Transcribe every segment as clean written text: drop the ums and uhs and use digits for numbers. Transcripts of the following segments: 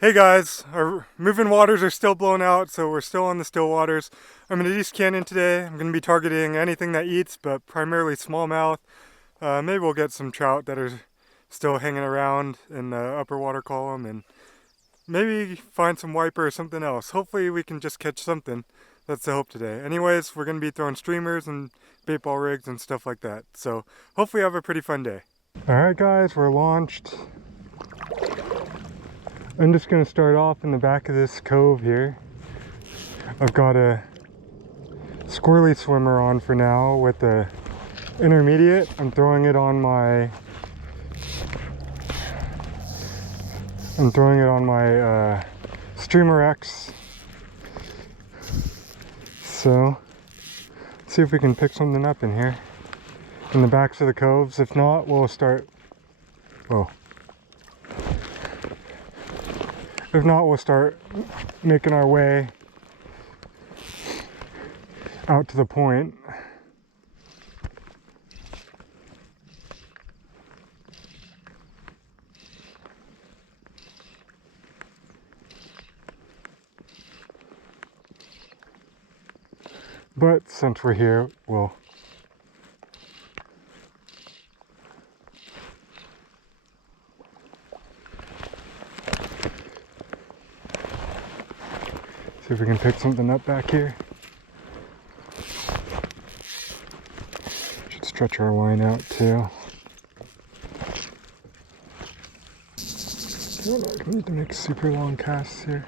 Hey guys, our moving waters are still blown out, so we're still on the still waters. I'm in East Canyon today. I'm going to be targeting anything that eats, but primarily smallmouth. Maybe we'll get some trout that are still hanging around in the upper water column, and maybe find some wiper or something else. Hopefully we can just catch something. That's the hope today. Anyways, we're going to be throwing streamers and bait ball rigs and stuff like that. So hopefully have a pretty fun day. Alright guys, we're launched. I'm just going to start off in the back of this cove here. I've got a squirrely swimmer on for now with the intermediate. I'm throwing it on my Streamer X. So let's see if we can pick something up in here in the backs of the coves. If not, we'll start. If not, we'll start making our way out to the point. But since we're here, we'll see if we can pick something up back here. Should stretch our line out too. I need to make super long casts here.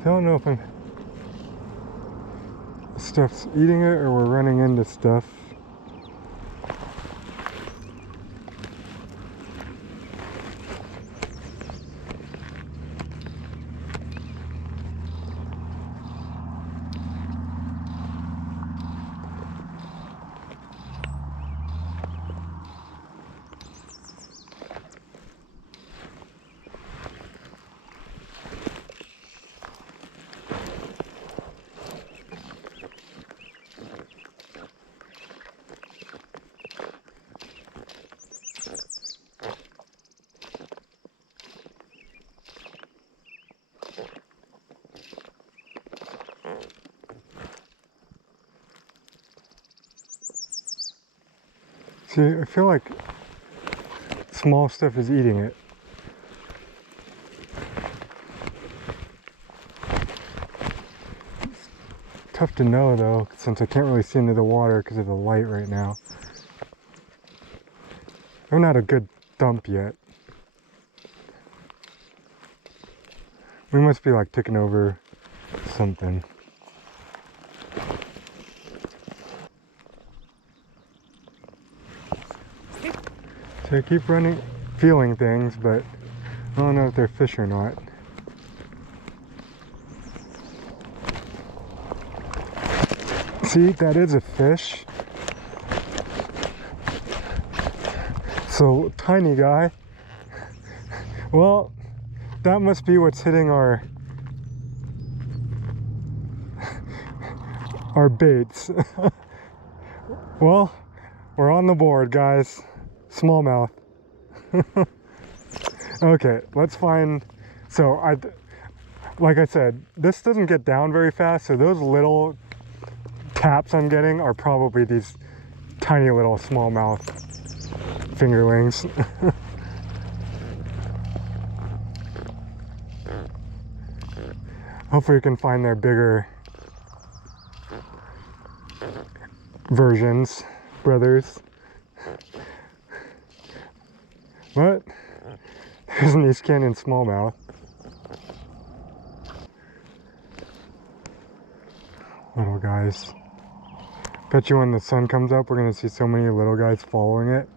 I don't know if stuff's eating it or we're running into stuff. See, I feel like small stuff is eating it. It's tough to know though, since I can't really see into the water because of the light right now. I haven't had a good dump yet. We must be like ticking over something. So I keep feeling things, but I don't know if they're fish or not. See, that is a fish. So, tiny guy. Well, that must be what's hitting our baits. Well, we're on the board, guys. Smallmouth. Okay, let's find. So like I said, this doesn't get down very fast, so those little taps I'm getting are probably these tiny little smallmouth fingerlings. Hopefully we can find their bigger versions, brothers. What? There's an East Canyon smallmouth. Little guys. Bet you when the sun comes up, we're gonna see so many little guys following it.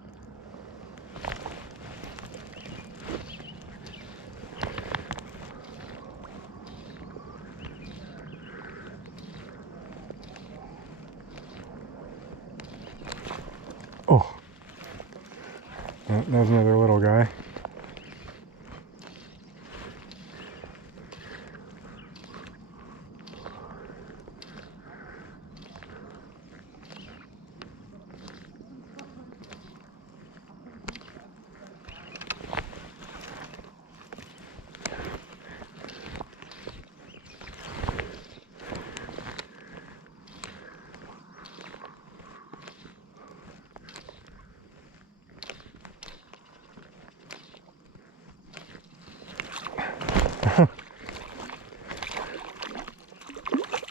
Oh, there's another little guy.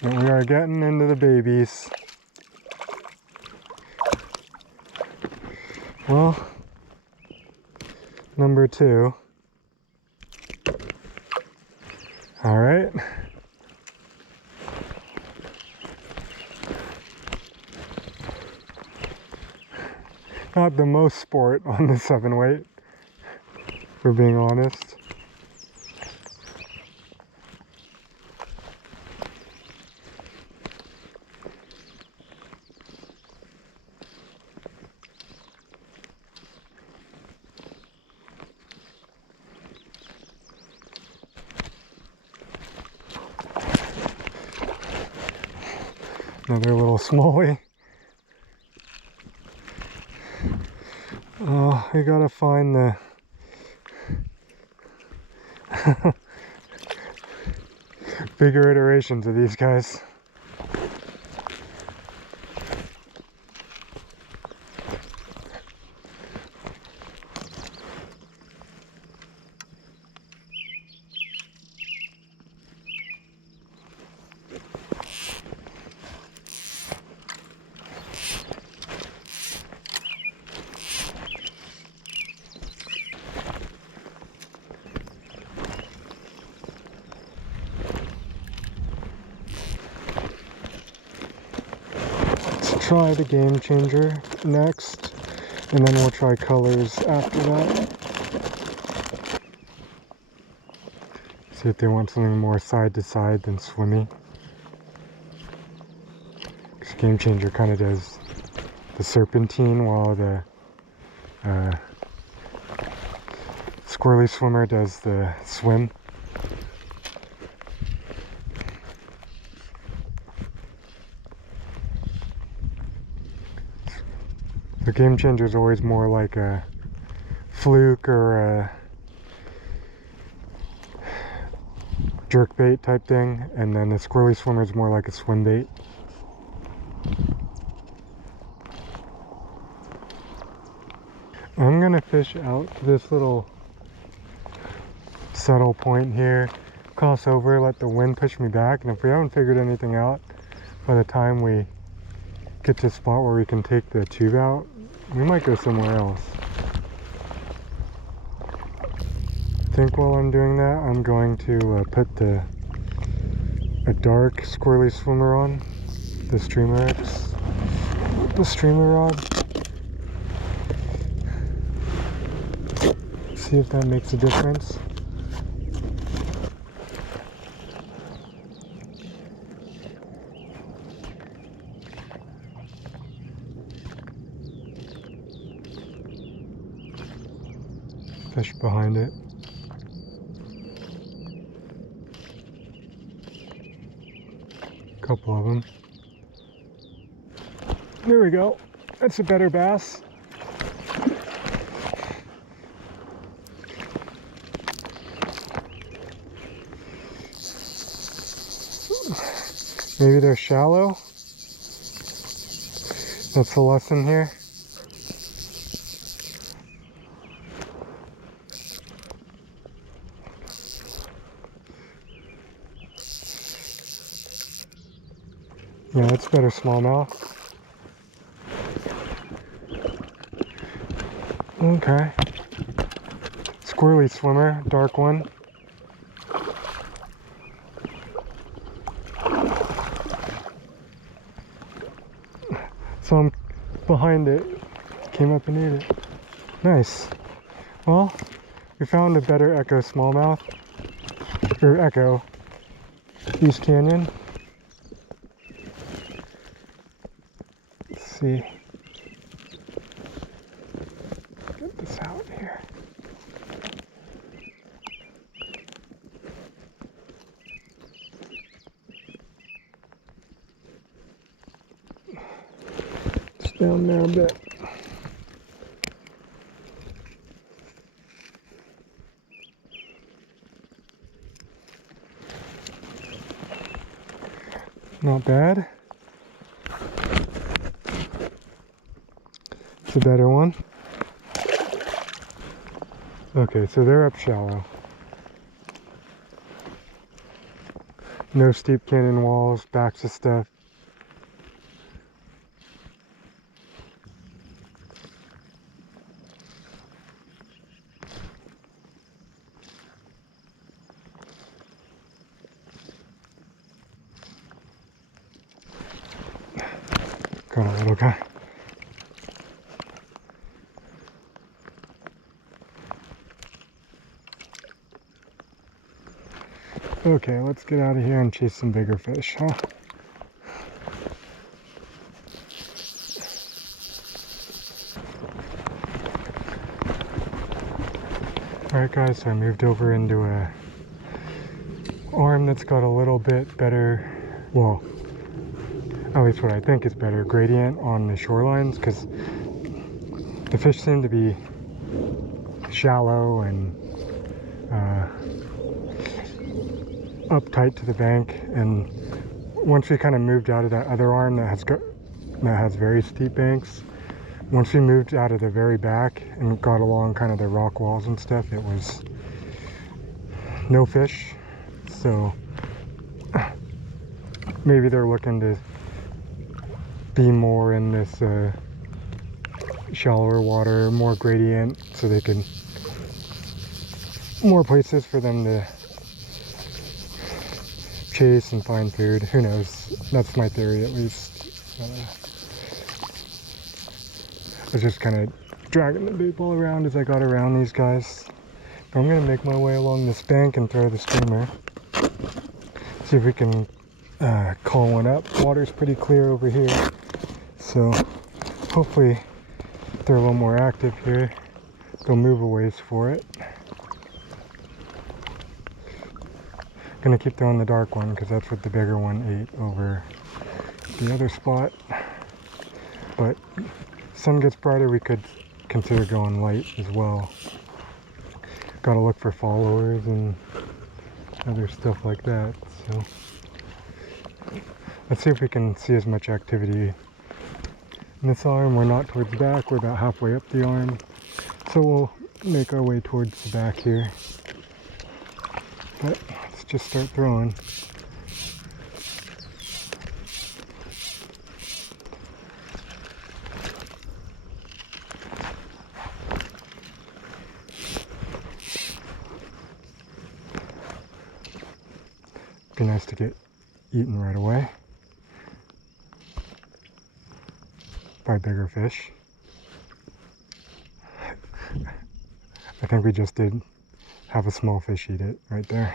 And we are getting into the babies. Well, number 2. All right. Not the most sport on the 7-weight, for being honest. Another little smallie. Oh, we gotta find the bigger iterations of these guys. Try the Game Changer next, and then we'll try colors after that. See if they want something more side to side than swimmy. Because Game Changer kind of does the serpentine while the Squirrely Swimmer does the swim. The Game Changer is always more like a fluke or a jerkbait type thing, and then the Squirrely Swimmer is more like a swim bait. I'm gonna fish out to this little settle point here, cross over, let the wind push me back, and if we haven't figured anything out by the time we get to a spot where we can take the tube out, we might go somewhere else. I think while I'm doing that, I'm going to put a dark Squirrely Swimmer on the streamer rod. See if that makes a difference. Fish behind it. Couple of them. There we go. That's a better bass. Maybe they're shallow. That's the lesson here. Yeah, that's better smallmouth. Okay. Squirrely Swimmer, dark one. So I'm behind it. Came up and ate it. Nice. Well, we found a better Echo smallmouth. Or Echo East Canyon. Let's see. Get this out here. Just down there a bit. Not bad. It's a better one. Okay, so they're up shallow. No steep canyon walls, backs of stuff. Got a little guy. Okay, let's get out of here and chase some bigger fish, huh? Alright guys, so I moved over into a arm that's got a little bit better, well, at least what I think is better, gradient on the shorelines, because the fish seem to be shallow and up tight to the bank. And once we kind of moved out of that other arm that has very steep banks, once we moved out of the very back and got along kind of the rock walls and stuff, it was no fish. So maybe they're looking to be more in this shallower water, more gradient, so they can more places for them to chase and find food. Who knows? That's my theory, at least. I was just kind of dragging the bait ball around as I got around these guys. But I'm gonna make my way along this bank and throw the streamer. See if we can call one up. Water's pretty clear over here, so hopefully if they're a little more active here, they'll move a ways for it. Gonna keep throwing the dark one because that's what the bigger one ate over the other spot. But sun gets brighter, we could consider going light as well. Gotta look for followers and other stuff like that. So let's see if we can see as much activity in this arm. We're not towards the back, we're about halfway up the arm, so we'll make our way towards the back here. But let's just start throwing. Be nice to get eaten right away by bigger fish. I think we just did have a small fish eat it right there.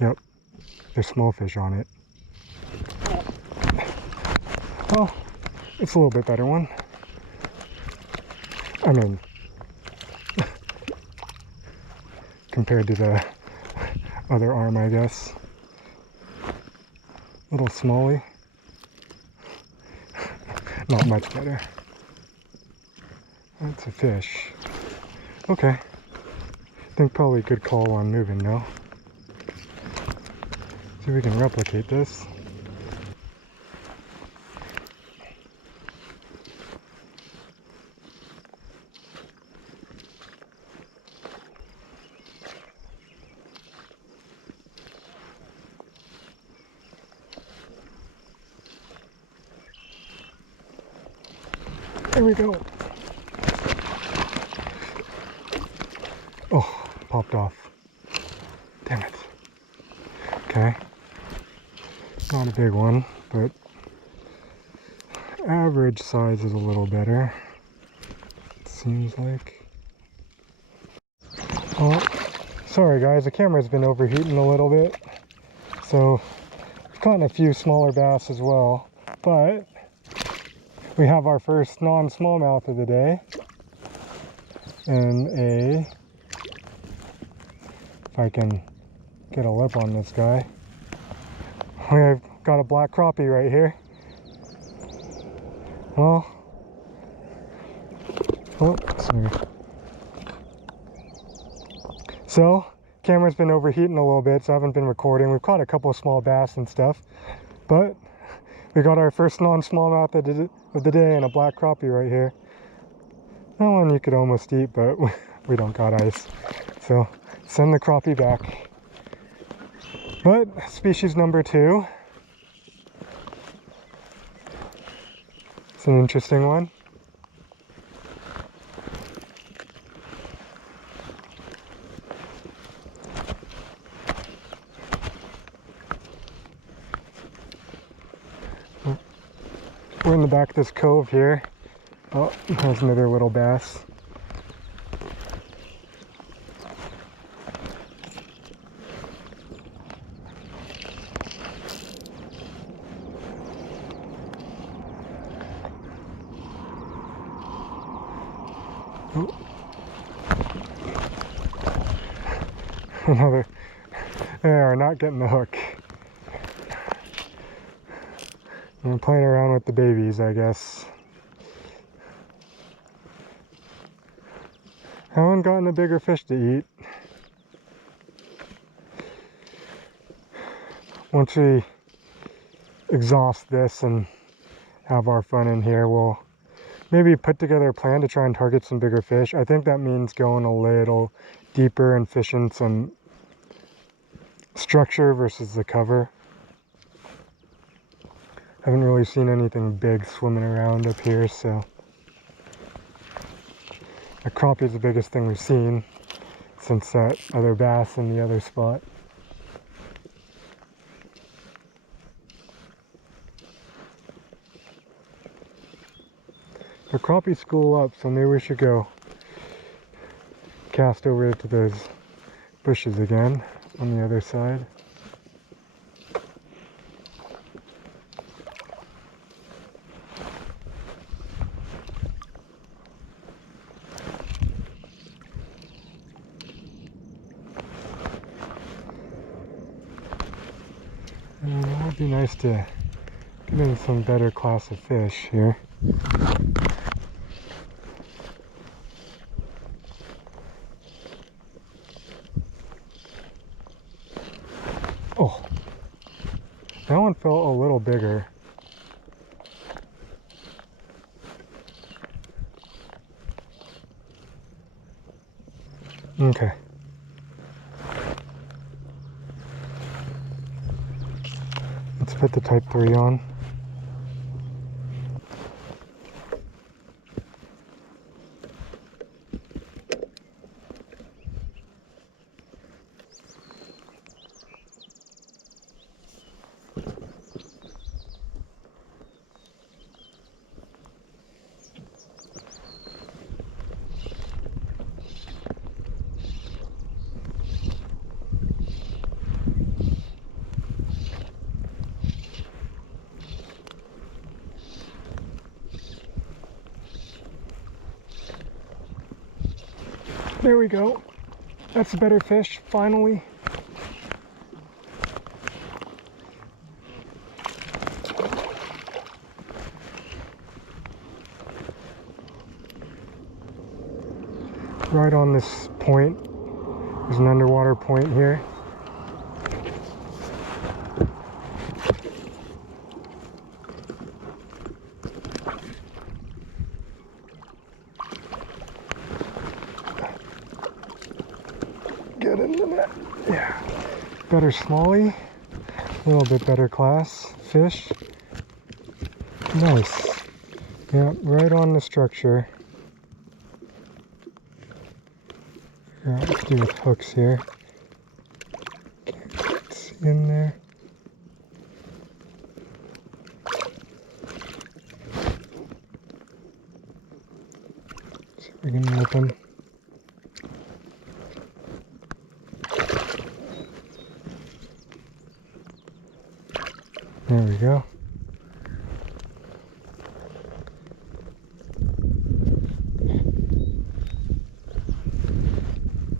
Yep, there's small fish on it. Oh, it's a little bit better one. I mean, compared to the other arm, I guess. Little smallie. Not much better. That's a fish. Okay. I think probably a good call on moving now. See if we can replicate this. There we go. Oh, popped off. Damn it. Okay. Not a big one, but average size is a little better, it seems like. Oh, sorry guys, the camera's been overheating a little bit. So, we've caught a few smaller bass as well, but we have our first non-smallmouth of the day. And if I can get a lip on this guy, we've got a black crappie right here. Well, oh, sorry. So, camera's been overheating a little bit, so I haven't been recording. We've caught a couple of small bass and stuff, but we got our first non-smallmouth of the day and a black crappie right here. That one you could almost eat, but we don't got ice. So, send the crappie back. But species number 2. It's an interesting one. We're in the back of this cove here. Oh, there's another little bass. Oh. Another. They are not getting the hook. I'm playing around with the babies, I guess. Haven't gotten a bigger fish to eat. Once we exhaust this and have our fun in here, we'll maybe put together a plan to try and target some bigger fish. I think that means going a little deeper and fishing some structure versus the cover. Haven't really seen anything big swimming around up here, so a crappie is the biggest thing we've seen since that other bass in the other spot. The crappie school up, so maybe we should go cast over to those bushes again on the other side. And it would be nice to get in some better class of fish here. Oh, that one felt a little bigger. Okay. Let's put the type 3 on. There we go. That's a better fish, finally. Right on this point. There's an underwater point here. Get in the net. Yeah. Better smallie. A little bit better class fish. Nice. Yeah, right on the structure. Yeah, let's do with hooks here. Can't see in there. See if we can open. There we go.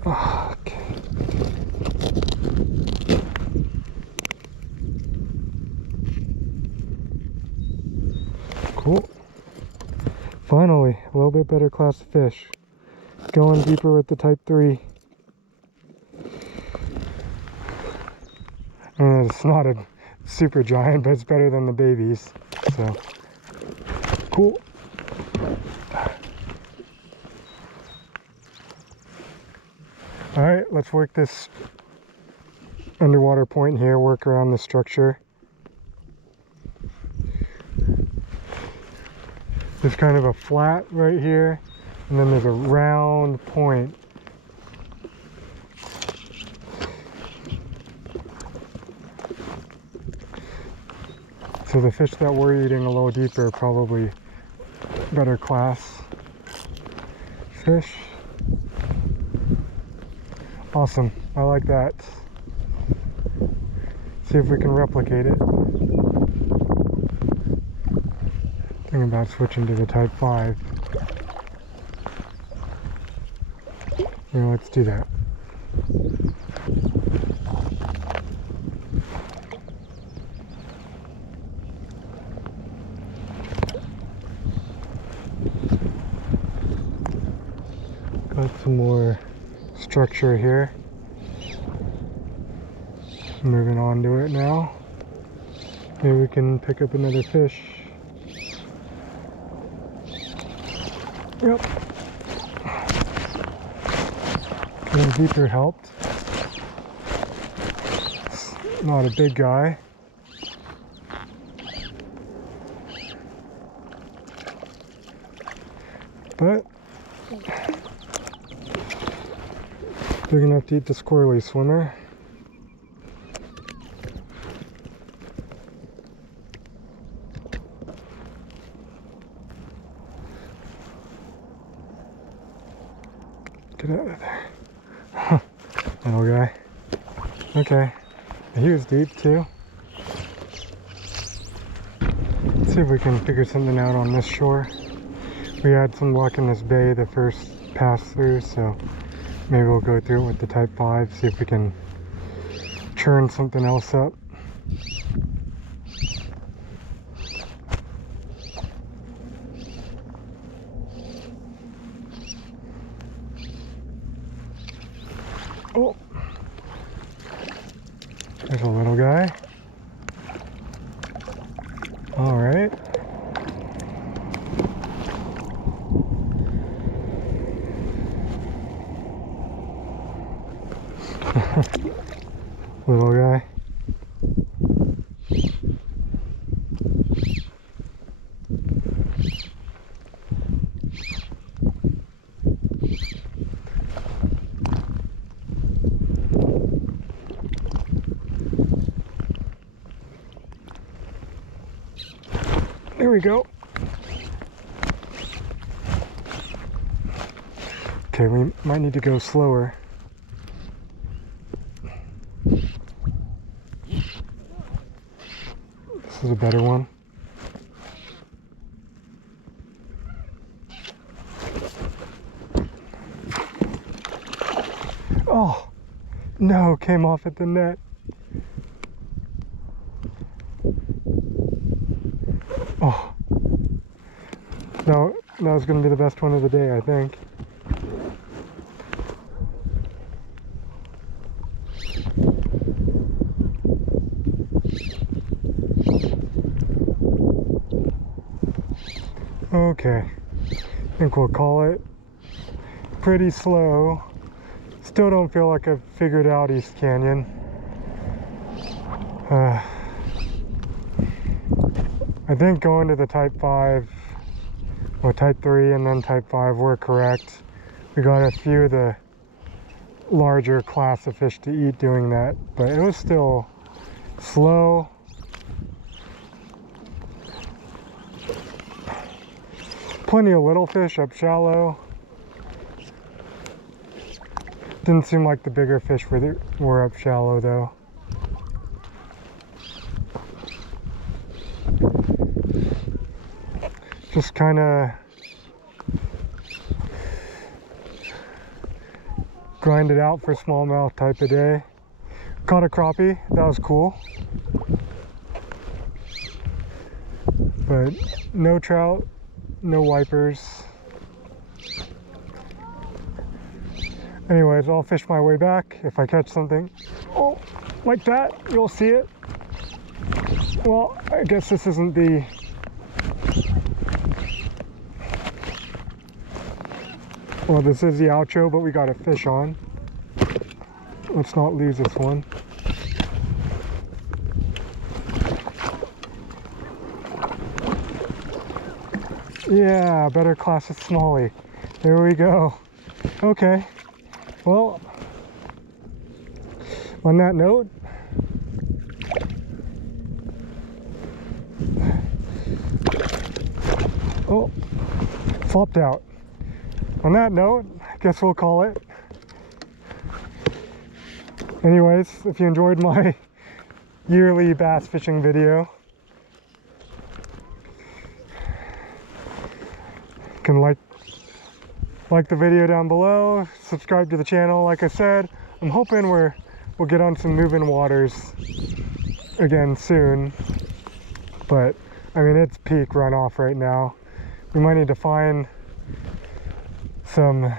Okay. Cool. Finally, a little bit better class of fish. Going deeper with the type 3. And it's not a super giant, but it's better than the babies. So, cool. All right, let's work this underwater point here, work around the structure. There's kind of a flat right here, and then there's a round point. So the fish that we're eating a little deeper are probably better class fish. Awesome, I like that. See if we can replicate it. Thinking about switching to the Type 5. Yeah, let's do that. Got some more structure here. Moving on to it now. Maybe we can pick up another fish. Yep. Getting deeper helped. It's not a big guy. But big enough to eat the squirrely swimmer. Get out of there. Huh. Little guy. Okay. He was deep too. Let's see if we can figure something out on this shore. We had some luck in this bay the first pass through, so maybe we'll go through it with the Type 5, see if we can churn something else up. Oh, there's a little guy. All right. Little guy. There we go. Okay, we might need to go slower. This is a better one. Oh, no, came off at the net. Oh, no, that was going to be the best one of the day, I think. Okay, I think we'll call it pretty slow. Still don't feel like I've figured out East Canyon. I think going to the Type 5, or Type 3 and then Type 5 were correct. We got a few of the larger class of fish to eat doing that, but it was still slow. Plenty of little fish up shallow. Didn't seem like the bigger fish were up shallow though. Just kind of grind it out for smallmouth type of day. Caught a crappie, that was cool. But no trout, no wipers. Anyways, I'll fish my way back. If I catch something, oh, like that, you'll see it. Well, I guess this isn't the well, this is the outro, but we got a fish on. Let's not lose this one. Yeah, better class of smallie. There we go. Okay, well, on that note, oh, flopped out. On that note, I guess we'll call it. Anyways, if you enjoyed my yearly bass fishing video, you can like the video down below, subscribe to the channel. Like I said, I'm hoping we'll get on some moving waters again soon, but I mean, it's peak runoff right now. We might need to find some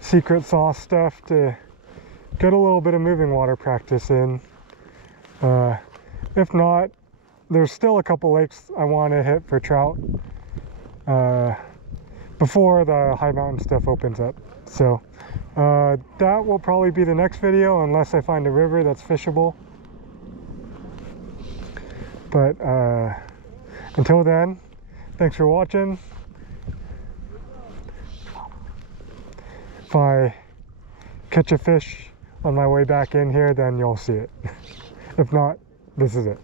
secret sauce stuff to get a little bit of moving water practice in. If not, there's still a couple lakes I want to hit for trout before the high mountain stuff opens up. So that will probably be the next video, unless I find a river that's fishable. But until then, thanks for watching. If I catch a fish on my way back in here, then you'll see it. If not, this is it.